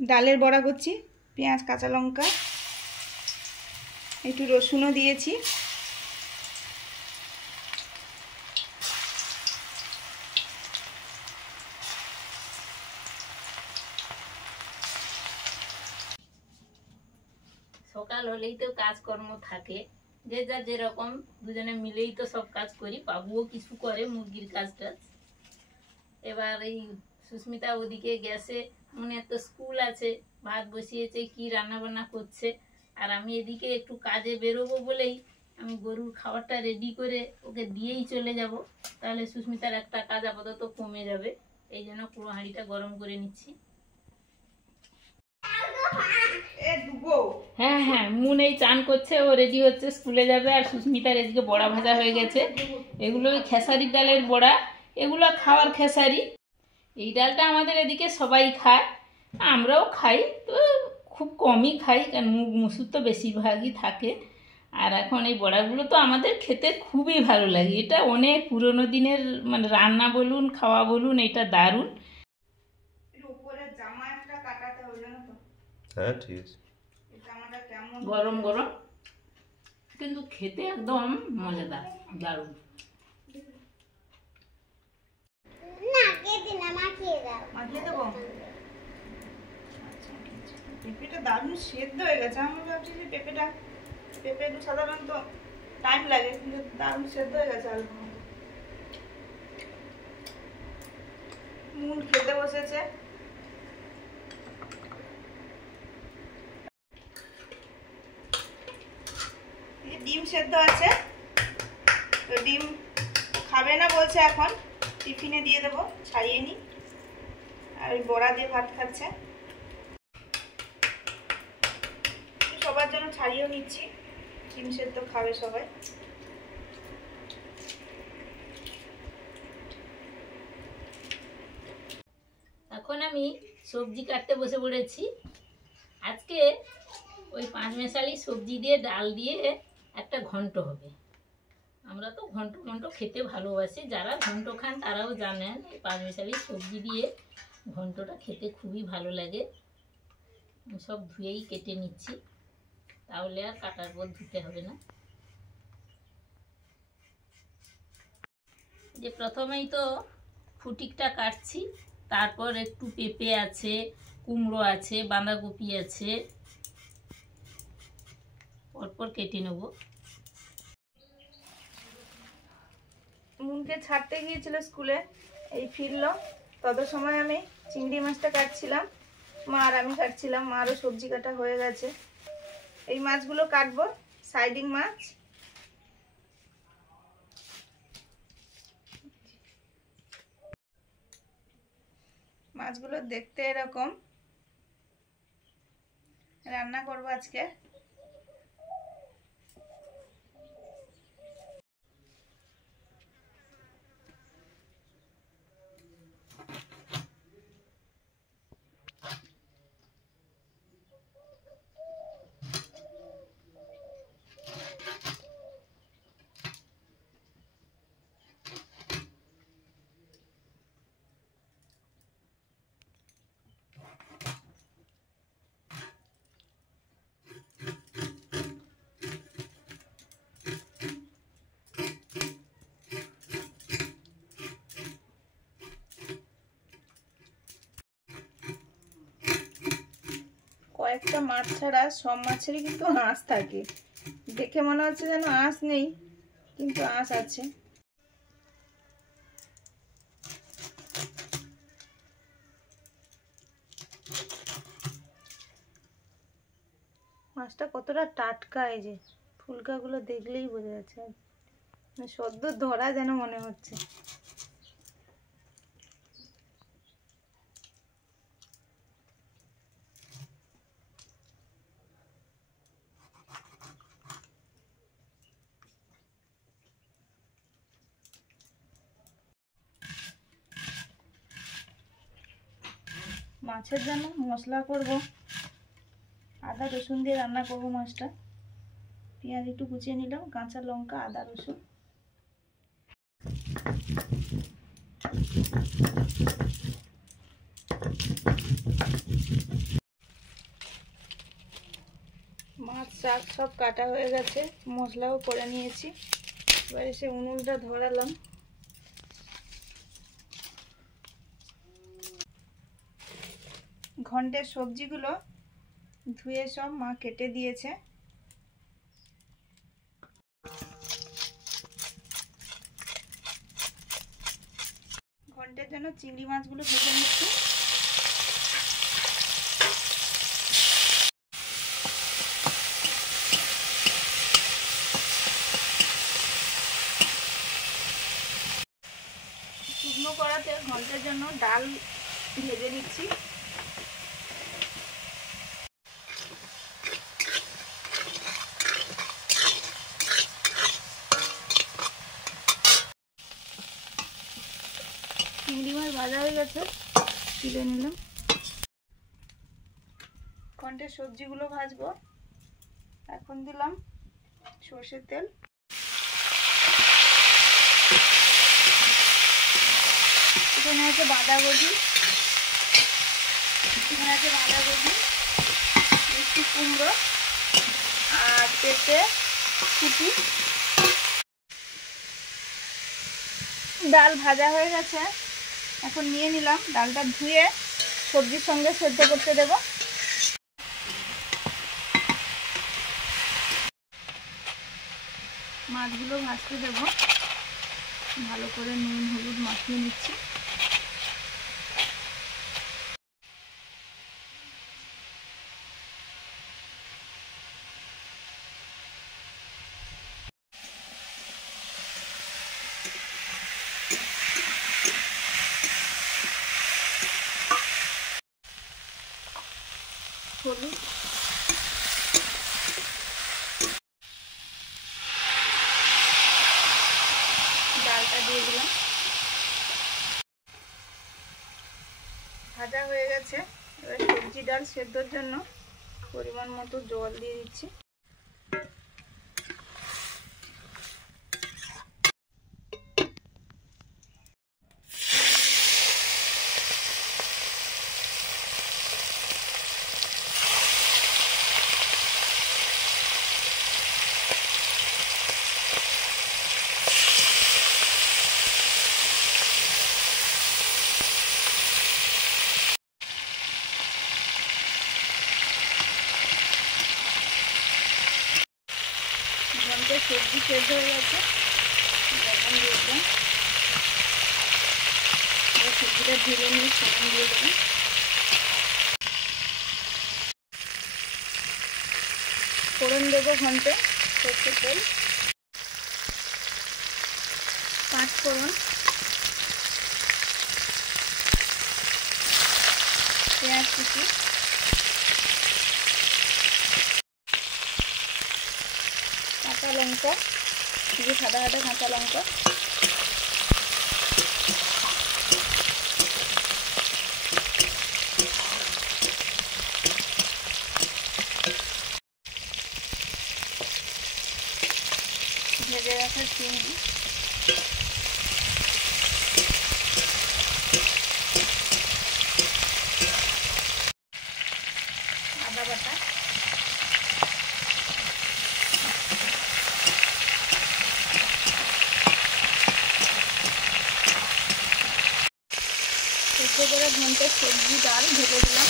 ডালের বড়া করছি। পেঁয়াজ, কাঁচা লঙ্কা, একটু রসুনও দিয়েছি। সকাল হলেই তো কাজকর্ম থাকে, যে যার যেরকম দুজনে মিলেই তো সব কাজ করি। বাবুও কিছু করে মুরগির কাজটা। এবার এই সুস্মিতা ওদিকে গ্যাসে মনে তো স্কুল আছে, ভাত বসিয়েছে, কি রান্না বান্না করছে। আর আমি এদিকে একটু কাজে বেরোবো বলেই আমি গরুর খাবারটা রেডি করে ওকে দিয়েই চলে যাব, তাহলে সুস্মিতার একটা কাজ আপাতত কমে যাবে। এই জন্য পুরো হাঁড়িটা গরম করে নিচ্ছি। হ্যাঁ হ্যাঁ, মুন এই চান করছে, ও রেডি হচ্ছে, স্কুলে যাবে। আর সুস্মিতার এদিকে বড়া ভাজা হয়ে গেছে। এগুলো খেসারির ডালের বড়া, এগুলো খাওয়ার খেসারি। এই ডালটা আমাদের এদিকে সবাই খায়, আমরাও খাই, তো খুব কমই খাই, কারণ মুগ মুসুর তো বেশিরভাগই থাকে। আর এখন এই বড়াগুলো তো আমাদের খেতে খুবই ভালো লাগে। এটা অনেক পুরনো দিনের মানে রান্না বলুন, খাওয়া বলুন, এটা দারুণ। হ্যাঁ ঠিক আছে, গরম গরম, কিন্তু খেতে একদম মজাদার, দারুণ। পেঁপেটা দারুণ সেদ্ধ হয়ে গেছে। আমি ভাবছি যে পেঁপে একটু সাধারণত টাইম লাগে, কিন্তু দারুণ সেদ্ধ হয়ে গেছে। আর মুন খেতে বসেছে। ডিম সেদ্ধ আছে, তো ডিম খাবে না বলছে, এখন টিফিনে দিয়ে দেবো, ছাড়িয়ে নি। আর ওই বড়া দিয়ে ভাত খাচ্ছে। সবার জন্য ছাড়িয়েও নিচ্ছি, ডিম সেদ্ধ খাবে সবাই। এখন আমি সবজি কাটতে বসে পড়েছি। আজকে ওই 5 মেশালি সবজি দিয়ে ডাল দিয়ে একটা ঘন্ট হবে। আমরা তো ঘন্ট খেতে ভালোবাসি, যারা ঘন্ট খান তারাও জানেন 5 মেশালি সবজি দিয়ে ঘন্টটা খেতে খুবই ভালো লাগে। সব ধুয়েই কেটে নিচ্ছি, তাহলে আর কাটার পর ধুতে হবে না। যে প্রথমেই তো ফুটিকটা কাটছি, তারপর একটু পেঁপে আছে, কুমড়ো আছে, বাঁধাকপি আছে, পরপর কেটে নেব। মুনকে ছাড়তে গিয়েছিল স্কুলে, এই ফিরলো। তত সময় আমি চিংড়ি মাছটা কাটছিলাম, মা আর আমি কাটছিলাম। মারও সবজি কাটা হয়ে গেছে। এই মাছগুলো কাটবো, সাইডিং মাছ। মাছগুলো দেখতে এরকম, রান্না করবো আজকে। কয়েকটা মাছ ছাড়া সব মাছেরই কিন্তু আঁশ থাকে। দেখে মনে হচ্ছে যেন আঁশ নেই, কিন্তু আঁশ আছে। মাছটা কতটা টাটকা, এই যে ফুলকাগুলো দেখলেই বোঝা যাচ্ছে, সদ্য ধরা যেন মনে হচ্ছে। মাছের জন্য মশলা করব, আদা রসুন দিয়ে রান্না করব মাছটা। পেঁয়াজ একটু কুচিয়ে নিলাম, কাঁচা লঙ্কা, আদা রসুন। শাক সব কাটা হয়ে গেছে, মশলাও করে নিয়েছি। এবার এসে উনুনটা ধরালাম। ঘন্টের সবজিগুলো ধুয়ে সব মা কেটে দিয়েছে। ঘন্টের জন্য চিংড়ি মাছগুলো ভেজে নিচ্ছি। শুকনো কড়াতে ঘন্টের জন্য ডাল ভেজে নিচ্ছি। চিংড়ি মাছ ভাজা হয়ে গেছে, তুলে নিলাম। ঘন্টের সবজিগুলো ভাজবো। এখন দিলাম সর্ষের তেল, এখানে আছে বাঁধাকপি, এখানে আছে বাঁধাকপি, মিষ্টি কুমড়ো আর পেঁপে কুচি। ডাল ভাজা হয়ে গেছে, এখন নিয়ে নিলাম। ডালটা ধুয়ে সবজির সঙ্গে সেদ্ধ করতে দেব। মাছগুলো ভাজতে দেব, ভালো করে নুন হলুদ মাখিয়ে নিচ্ছি। হলুদ, ডালটা দিয়ে দিলাম। ভাজা হয়ে গেছে, এবার সবজি ডাল সেদ্ধর জন্য পরিমাণ মতো জল দিয়ে দিচ্ছি। ঘন্টের সবজি সেদ্ধ হয়ে গেছে, লবণ দিয়ে দিলাম। সবজিটা ঢেলে নিয়ে ফোড়ন দিয়ে দেবেন। ফোড়ন দেবো ঘন্টে সরষের তেল, পাঁচ ফোড়ন, পেঁয়াজ কুচি, কাঁচা লঙ্কা, কিছু সাদা সাদা কাঁচা লঙ্কা, ভেজে রাখা চিংড়ি, আদা বাটা, সেদ্ধ করে ঘন্টের সবজি ডাল ঢেলে দিলাম।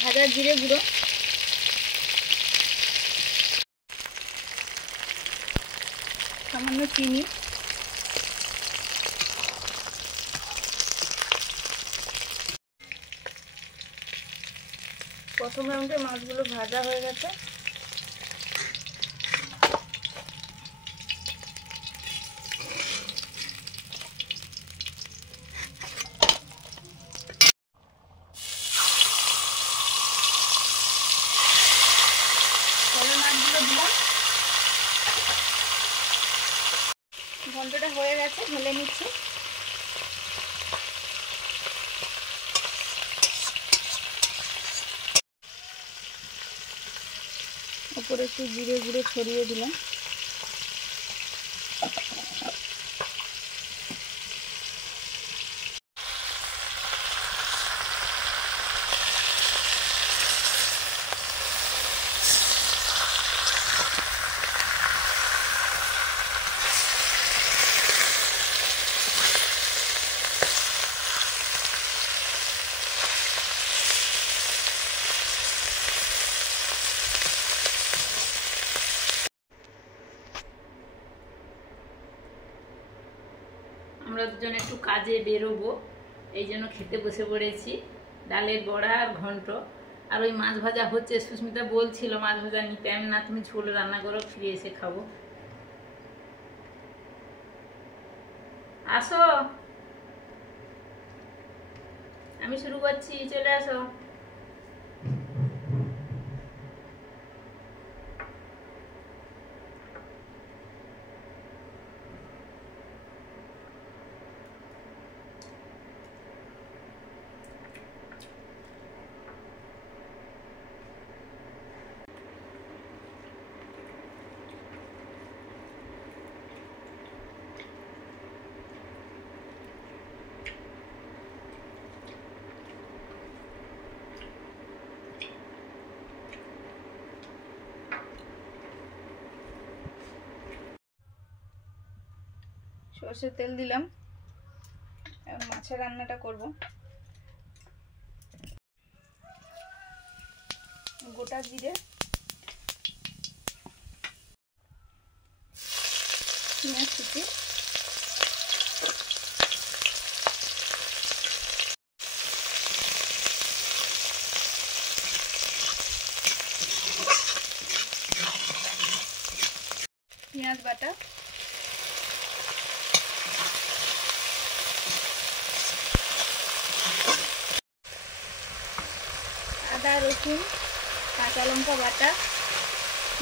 ভাজা জিরে গুঁড়ো, সামান্য চিনি, প্রথমে আমাকে মাছগুলো ভাজা হয়ে গেছে, মাছগুলো দিলাম। ঘন্টটা হয়ে গেছে, ঢেলে নিচ্ছি। উপরে একটু জিরে গুঁড়ো ছড়িয়ে দিলাম। আমরা দুজন একটু কাজে বেরোবো, এই জন্য খেতে বসে পড়েছি। ডালের বড়া আর ঘন্ট, আর ওই মাছ ভাজা হচ্ছে। সুস্মিতা বলছিল মাছ ভাজা নিতে, আমি না তুমি ঝোল রান্না করো, ফিরে এসে খাবো। আসো, আমি শুরু করছি, চলে আসো। সর্ষের তেল দিলাম, এখন মাছের রান্নাটা করব। গোটা জিরে, পেঁয়াজ কুচি, পেঁয়াজ বাটা, আদা রসুন কাঁচা লঙ্কা বাটা।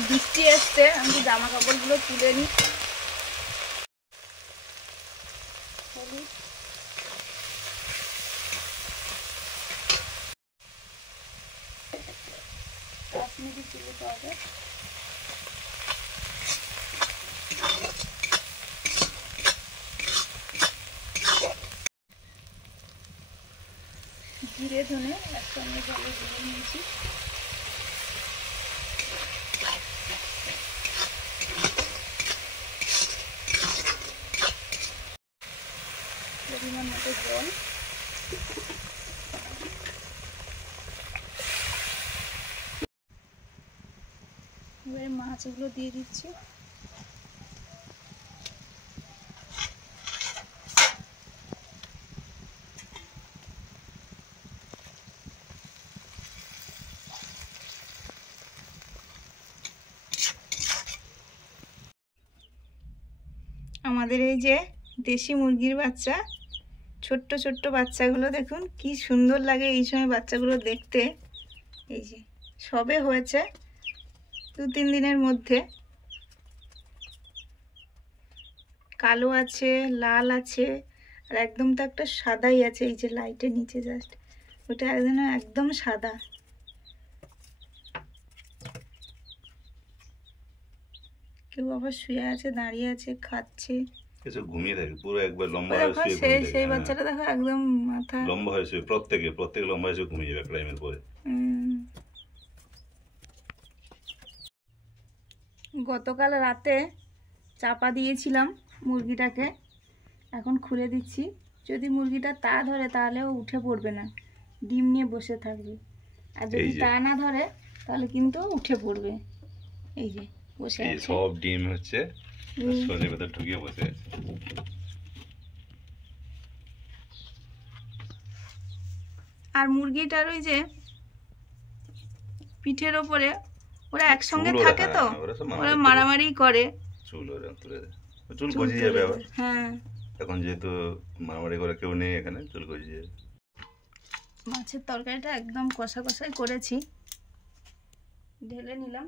বৃষ্টি এসছে, আমি জামা কাপড়গুলো তুলে নিই। হলুদ, কাশ্মীরি চিলি পাউডার, জিরে ধনে একসঙ্গে জলে গুলে নিয়েছি। পরিমাণ মতো জল, এবারে মাছগুলো দিয়ে দিচ্ছি। আমাদের এই যে দেশি মুরগির বাচ্চা, ছোট্ট ছোট্ট বাচ্চাগুলো দেখুন কি সুন্দর লাগে এই সময় বাচ্চাগুলো দেখতে। এই যে সবে হয়েছে 2-3 দিনের মধ্যে। কালো আছে, লাল আছে, আর একদম তো একটা সাদাই আছে। এই যে লাইটের নিচে জাস্ট ওটা একদম সাদা। কেউ আবার শুয়ে আছে, দাঁড়িয়ে আছে, খাচ্ছে। এসব ঘুমিয়ে থাকে পুরো একবার লম্বা হয়ে শুয়ে ঘুমিয়ে থাকে। সেই বাচ্চাটা দেখো একদম মাথা লম্বা হয়ে শুয়ে, প্রত্যেকে লম্বা হয়ে শুয়ে ঘুমিয়ে যাবে একটা টাইমের পরে। গতকাল রাতে চাপা দিয়েছিলাম মুরগিটাকে, এখন খুলে দিচ্ছি। যদি মুরগিটা তা ধরে তাহলে ও উঠে পড়বে না, ডিম নিয়ে বসে থাকবে। আর যদি তা না ধরে তাহলে কিন্তু উঠে পড়বে। এই যে বসে এই আছে, সব ডিম হচ্ছে শরীরের ভেতর ঢুকিয়ে বসে আছে। আর মুরগিটার ওই যে পিঠের ওপরে ওরা একসঙ্গে থাকে, তো ওরা মারামারি করে। চুল ওরা তুলে দেয়, চুল গজিয়ে যাবে আবার। হ্যাঁ, এখন যেহেতু মারামারি করে কেউ নেই এখানে, চুল গজিয়ে যাবে। মাছের তরকারিটা একদম কষা কষাই করেছি, ঢেলে নিলাম।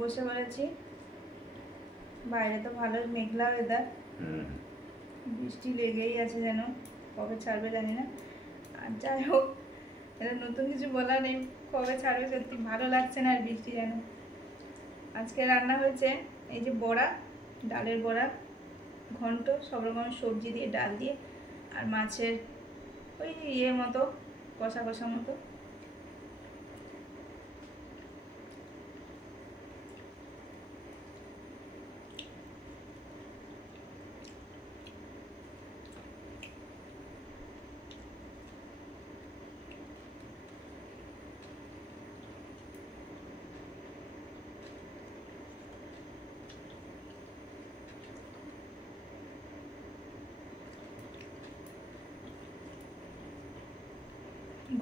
বসে পড়েছি, বাইরে তো ভালোই মেঘলা ওয়েদার, হুম। বৃষ্টি লেগেই আছে যেন, কবে ছাড়বে জানি না। আর যাই হোক, এটা নতুন কিছু বলা নেই, কবে ছাড়বে সত্যি ভালো লাগছে না আর বৃষ্টি যেন। আজকে রান্না হয়েছে এই যে বড়া, ডালের বড়া, ঘন্ট, সব রকমের সবজি দিয়ে, ডাল দিয়ে, আর মাছের ওই ইয়ে মতো, কষা কষা মতো।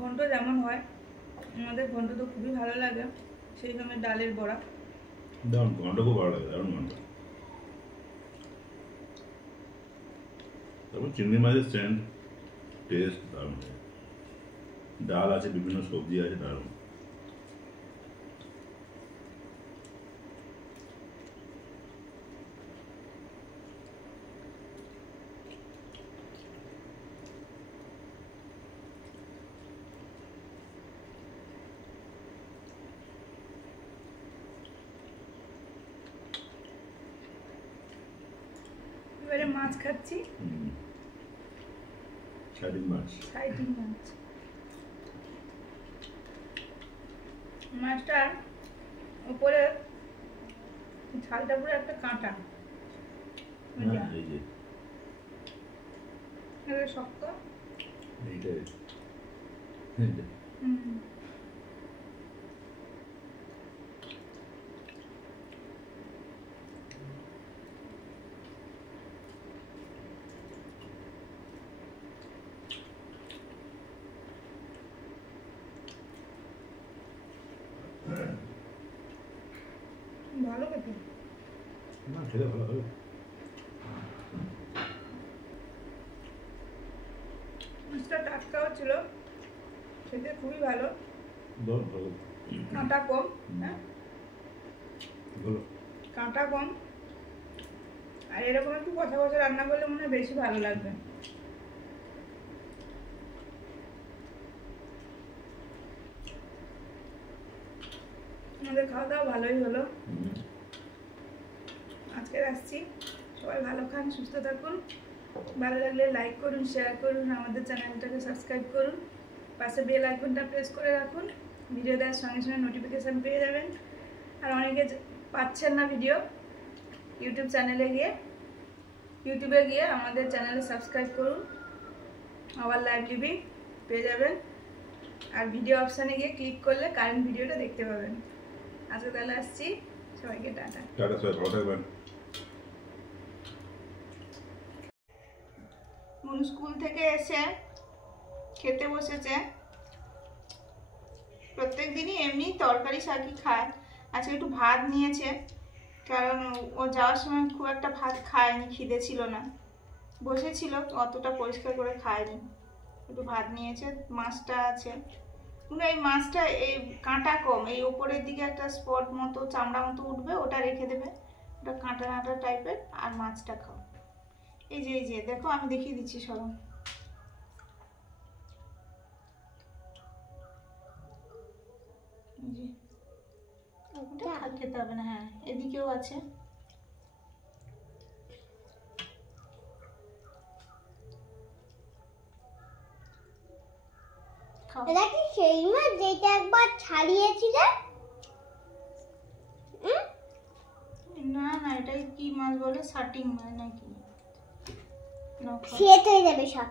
ঘন্ট যেমন হয়, আমাদের ঘন্ট তো খুবই ভালো লাগে, সেই সময় ডালের বড়া। দারুণ, ঘন্ট খুব ভালো লাগে, দারুণ ঘন্ট। তারপর চিংড়ি মাছের সেন্ট, টেস্ট দারুণ। ডাল আছে, বিভিন্ন সবজি আছে, দারুণ। এবারে মাছ খাচ্ছি, সাইডিং মাছ। সাইডিং মাছ। মাছটার উপরে ঝালটা পুরো একটা কাঁটা, হ্যাঁ, এই যে এটা শক্ত। এইটাই। হুম। ভালো খেতে, না খেলে ভালো হবে। মাছটা টাটকাও ছিল, খেতে খুবই ভালো, দারুণ ভালো। কাঁটা কম। হ্যাঁ, ভালো। কাঁটা কম, আর এরকম একটু কষা কষা রান্না করলে মনে হয় বেশি ভালো লাগবে। আমাদের খাওয়া দাওয়া ভালোই হলো, আজকে আসছি। সবাই ভালো খান, সুস্থ থাকুন, ভালো লাগলে লাইক করুন, শেয়ার করুন, আমাদের চ্যানেলটাকে সাবস্ক্রাইব করুন, পাশে বেল আইকনটা প্রেস করে রাখুন, ভিডিও দেওয়ার সঙ্গে সঙ্গে নোটিফিকেশান পেয়ে যাবেন। আর অনেকে পাচ্ছেন না ভিডিও, ইউটিউবে গিয়ে আমাদের চ্যানেলে সাবস্ক্রাইব করুন, আওয়ার লাইভ লিভিং পেয়ে যাবেন, আর ভিডিও অপশানে গিয়ে ক্লিক করলে কারেন্ট ভিডিওটা দেখতে পাবেন। আজকে তাহলে আসছি, সবাইকে টাটা। টাটা, সবাই ভালো থাকবেন। মনু স্কুল থেকে এসে খেতে বসেছে, প্রত্যেক দিনই এমনি তরকারি শাকই খায়, আজকে একটু ভাত নিয়েছে, কারণ ও যাওয়ার সময় খুব একটা ভাত খায়নি, খিদে ছিল না, বসেছিল, অতটা পরিষ্কার করে খায়নি, একটু ভাত নিয়েছে। মাছটা আছে, কিন্তু এই মাছটা এই কাঁটা কম, এই ওপরের দিকে একটা স্পট মতো চামড়া মতো উঠবে, ওটা রেখে দেবে, ওটা কাঁটা কাঁটা টাইপের। আর মাছটা খাও, এই যে দেখো, আমি দেখিয়ে দিচ্ছি সব। খেতে হবে না, হ্যাঁ, এদিকেও আছে। এটা কি সেই মাছ যেটা একবার ছাড়িয়েছিলে? না না, এটাই কি মাছ বলে, শাটিং মাছ নাকি? শেষ হয়ে যাবে সব।